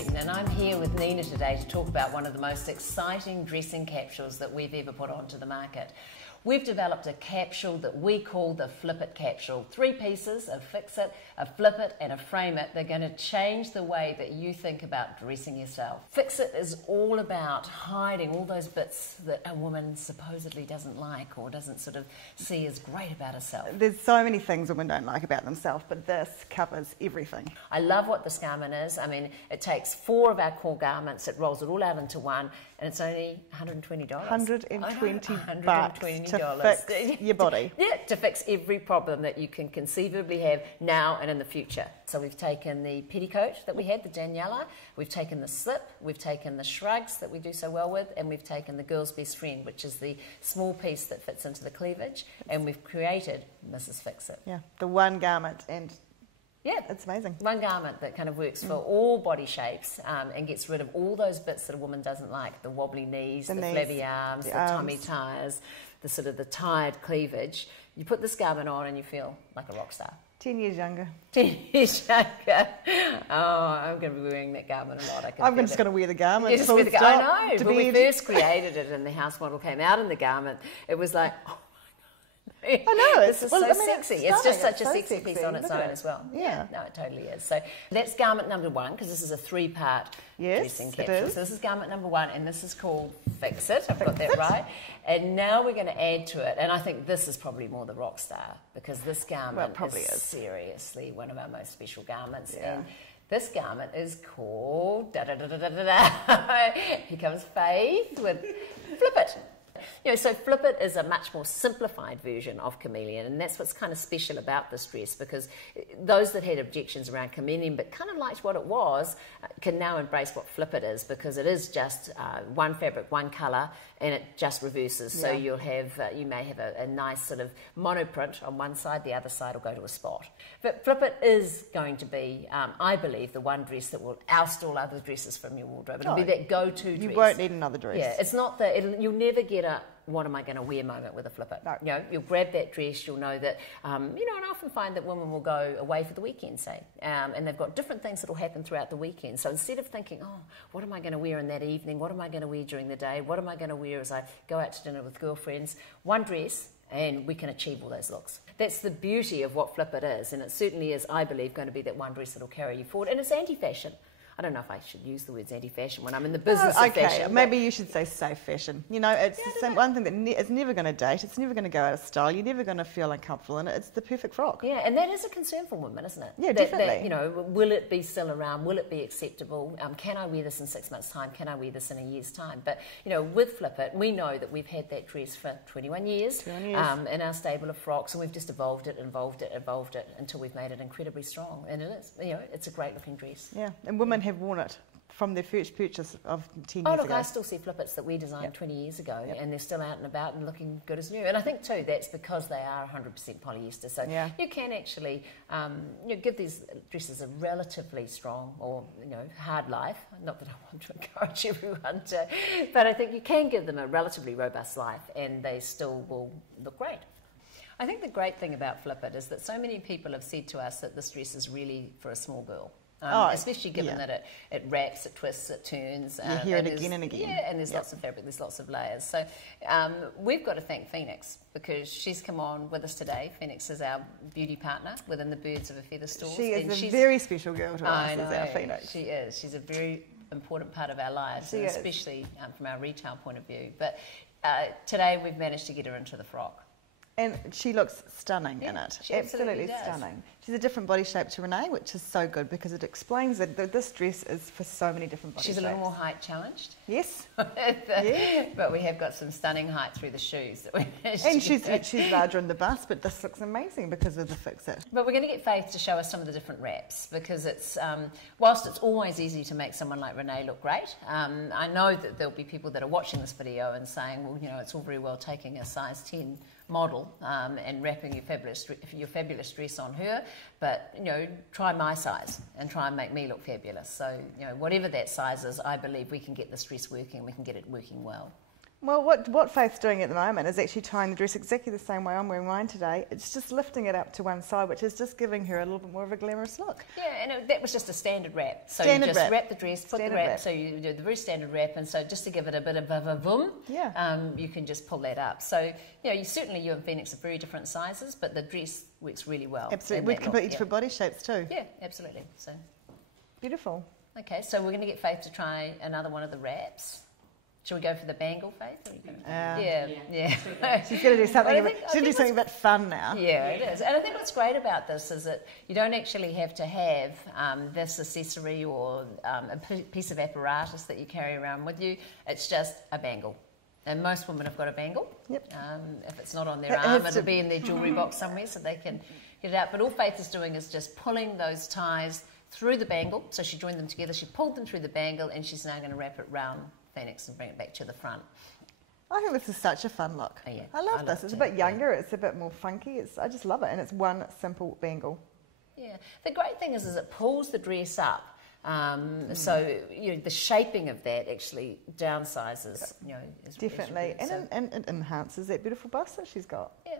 Stretton, and I'm here with Nina today to talk about one of the most exciting dressing capsules that we've ever put onto the market. We've developed a capsule that we call the FlipIt capsule. 3 pieces of FixIt, a FlipIt and a FrameIt. They're going to change the way that you think about dressing yourself. FixIt is all about hiding all those bits that a woman supposedly doesn't like or doesn't sort of see as great about herself. There's so many things women don't like about themselves, but this covers everything. I love what this garment is. I mean, it takes 4 of our core garments, it rolls it all out into one, and it's only $120. $120 to fix your body. Yeah, to fix every problem that you can conceivably have now and in the future. So we've taken the petticoat that we had, the Daniela, we've taken the slip, we've taken the shrugs that we do so well with, and we've taken the girl's best friend, which is the small piece that fits into the cleavage, and we've created Mrs. Fix-It. Yeah, the one garment, and yeah, it's amazing. One garment that kind of works for all body shapes and gets rid of all those bits that a woman doesn't like, the wobbly knees, the flabby arms, the tummy ties, the sort of the tired cleavage. You put this garment on and you feel like a rock star. 10 years younger. 10 years younger. Oh, I'm going to be wearing that garment a lot. I'm just going to wear the garment. Just wear the garment. I know. When we first created it and the house model came out in the garment, it was like, oh, I know, it's so sexy. It's just such a sexy piece on its own as well. Yeah. No, it totally is. So that's garment number 1, because this is a 3-part dressing capsule. So this is garment number 1, and this is called Fix It. I've got that right. And now we're going to add to it, and I think this is probably more the rock star, because this garment is seriously one of our most special garments. Yeah. And this garment is called Here comes Faith with FlipIt. You know, so FlipIt is a much more simplified version of Chameleon, and that's what's kind of special about this dress, because those that had objections around Chameleon but kind of liked what it was can now embrace what FlipIt is, because it is just one fabric, one colour, and it just reverses. So you'll have, you may have a nice sort of monoprint on one side, the other side will go to a spot. But FlipIt is going to be, I believe, the one dress that will oust all other dresses from your wardrobe. It'll be that go-to dress. You won't need another dress. Yeah, it's not that, you'll never get a what am I going to wear moment with a FlipIt. No. You know, you'll grab that dress, you'll know that, you know, and I often find that women will go away for the weekend, say, and they've got different things that will happen throughout the weekend. So instead of thinking, oh, what am I going to wear in that evening? What am I going to wear during the day? What am I going to wear as I go out to dinner with girlfriends? One dress, and we can achieve all those looks. That's the beauty of what FlipIt is, and it certainly is, I believe, going to be that one dress that will carry you forward. And it's anti-fashion. I don't know if I should use the words anti-fashion when I'm in the business of fashion. Maybe you should say safe fashion. You know, it's the same, one thing that it's never going to date, it's never going to go out of style, you're never going to feel uncomfortable in it. It's the perfect frock. Yeah, and that is a concern for women, isn't it? Yeah, definitely. You know, will it be still around? Will it be acceptable? Can I wear this in 6 months' time? Can I wear this in a year's time? But, you know, with FlipIt, we know that we've had that dress for 21 years, in our stable of frocks, and we've just evolved it until we've made it incredibly strong. And it is, you know, it's a great looking dress. Yeah, and women have worn it from their first purchase of 10 years ago. Oh, look, ago. I still see FlipIts that we designed 20 years ago, and they're still out and about and looking good as new. And I think, too, that's because they are 100% polyester. So you can actually you know, give these dresses a relatively strong or, you know, hard life. Not that I want to encourage everyone to, but I think you can give them a relatively robust life and they still will look great. I think the great thing about FlipIt is that so many people have said to us that this dress is really for a small girl. Especially given that it wraps, it twists, it turns. You hear it again and again. Yeah, and there's lots of fabric, there's lots of layers. So we've got to thank Phoenix, because she's come on with us today. Phoenix is our beauty partner within the Birds of a Feather stores. She is a very special girl to us, is our Phoenix. She is. She's a very important part of our lives, especially from our retail point of view. But today we've managed to get her into the frock. And she looks stunning in it. She absolutely does. Stunning. She's a different body shape to Renee, which is so good because it explains that this dress is for so many different body shapes. She's a little more height challenged. Yes. But we have got some stunning height through the shoes that we managed and she's larger in the bust, but this looks amazing because of the FixIt. But we're going to get Faith to show us some of the different wraps, because it's whilst it's always easy to make someone like Renee look great, I know that there'll be people that are watching this video and saying, well, you know, it's all very well taking a size 10 model and wrapping your fabulous dress on her, but, you know, try my size and try and make me look fabulous. So, you know, whatever that size is, I believe we can get this dress working, we can get it working well. Well, what Faith's doing at the moment is actually tying the dress exactly the same way I'm wearing mine today. It's just lifting it up to one side, which is just giving her a little bit more of a glamorous look. Yeah, and that was just a standard wrap. So you just wrap the dress, put the wrap, so you do the very standard wrap, and so just to give it a bit of a boom, you can just pull that up. So, you know, certainly you and Phoenix are very different sizes, but the dress works really well. Absolutely, with completely different body shapes too. Yeah, absolutely. So beautiful. Okay, so we're going to get Faith to try another one of the wraps. Shall we go for the bangle, Faith? Or are you gonna yeah. She's going to do something. She's going to do something a bit fun now. Yeah, it is. And I think what's great about this is that you don't actually have to have this accessory or a piece of apparatus that you carry around with you. It's just a bangle. And most women have got a bangle. Yep. If it's not on their arm, it'll be in their jewellery box somewhere so they can get it out. But all Faith is doing is just pulling those ties through the bangle. So she joined them together, she pulled them through the bangle, and she's now going to wrap it round Phoenix and bring it back to the front. I think this is such a fun look. Oh, yeah. I love this. It's a bit younger, it's a bit more funky. I just love it, and it's one simple bangle. Yeah. The great thing is it pulls the dress up. So you know, the shaping of that actually downsizes. You know, definitely, and it enhances that beautiful bust that she's got. Yeah.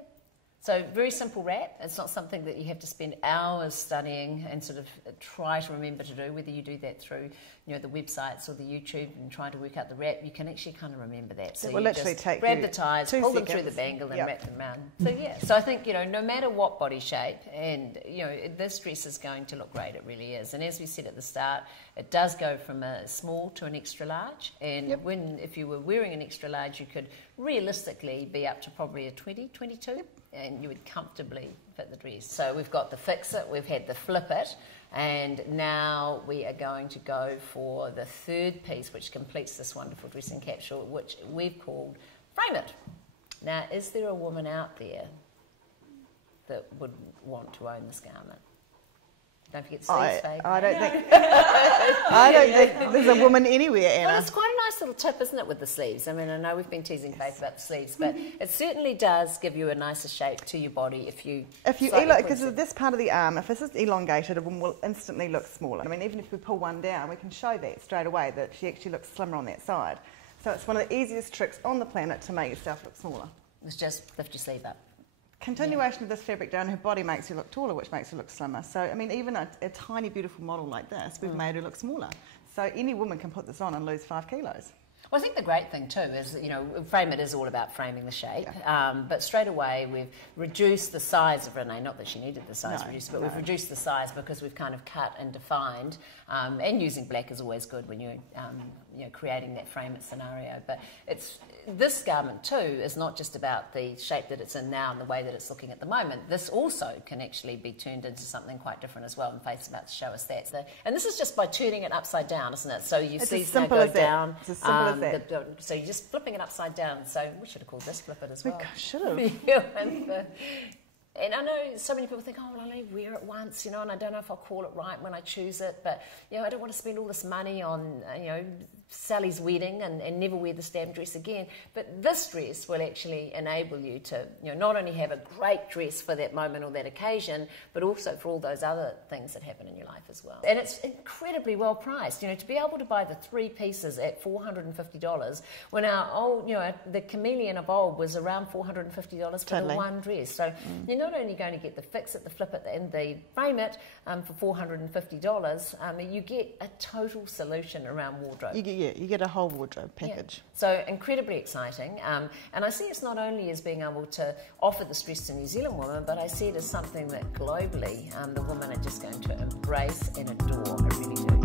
So very simple wrap. It's not something that you have to spend hours studying and sort of try to remember to do, whether you do that through, you know, the websites or the YouTube and trying to work out the wrap. You can actually kind of remember that. So you just grab the ties, pull them through the bangle and wrap them around. So yeah, so I think, you know, no matter what body shape, and, you know, this dress is going to look great. It really is. And as we said at the start, it does go from a small to an extra large. And if you were wearing an extra large, you could realistically be up to probably a 20, 22. And you would comfortably fit the dress. So we've got the FixIt, we've had the FlipIt, and now we are going to go for the third piece, which completes this wonderful dressing capsule, which we've called FrameIt. Now, is there a woman out there that would want to own this garment? Don't forget sleeves, Faith. I don't think there's a woman anywhere, Anna. Well, it's quite a nice little tip, isn't it, with the sleeves? I mean, I know we've been teasing Faith about the sleeves, but it certainly does give you a nicer shape to your body if you because this part of the arm, if this is elongated, a woman will instantly look smaller. I mean, even if we pull one down, we can show that straight away that she actually looks slimmer on that side. So it's one of the easiest tricks on the planet to make yourself look smaller. It's just lift your sleeve up. Continuation of this fabric down her body makes her look taller, which makes her look slimmer. So, I mean, even a tiny, beautiful model like this, we've made her look smaller. So any woman can put this on and lose 5 kilos. Well, I think the great thing too is, you know, FrameIt is all about framing the shape, but straight away we've reduced the size of Renee. Not that she needed the size reduced, but we've reduced the size because we've kind of cut and defined. And using black is always good when you're, you know, creating that FrameIt scenario. But this garment too is not just about the shape that it's in now and the way that it's looking at the moment. This also can actually be turned into something quite different as well, and Faith's about to show us that. So, and this is just by turning it upside down, isn't it? So you see it go down. It's as simple as that. So you're just flipping it upside down. So we should have called this FlipIt as well. We should have. And I know so many people think, oh, well, I only wear it once, you know, and I don't know if I'll call it right when I choose it, but, you know, I don't want to spend all this money on, you know, Sally's wedding and never wear this damn dress again. But this dress will actually enable you to, you know, not only have a great dress for that moment or that occasion, but also for all those other things that happen in your life as well. And it's incredibly well priced. You know, to be able to buy the 3 pieces at $450 when our old, you know, the chameleon of old was around $450 for the one dress. So you're not only going to get the FixIt, the FlipIt, and the FrameIt for $450, you get a total solution around wardrobe. You get a whole wardrobe package. Yeah. So incredibly exciting. And I see it's not only as being able to offer this dress to New Zealand women, but I see it as something that globally the women are just going to embrace and adore. I really do.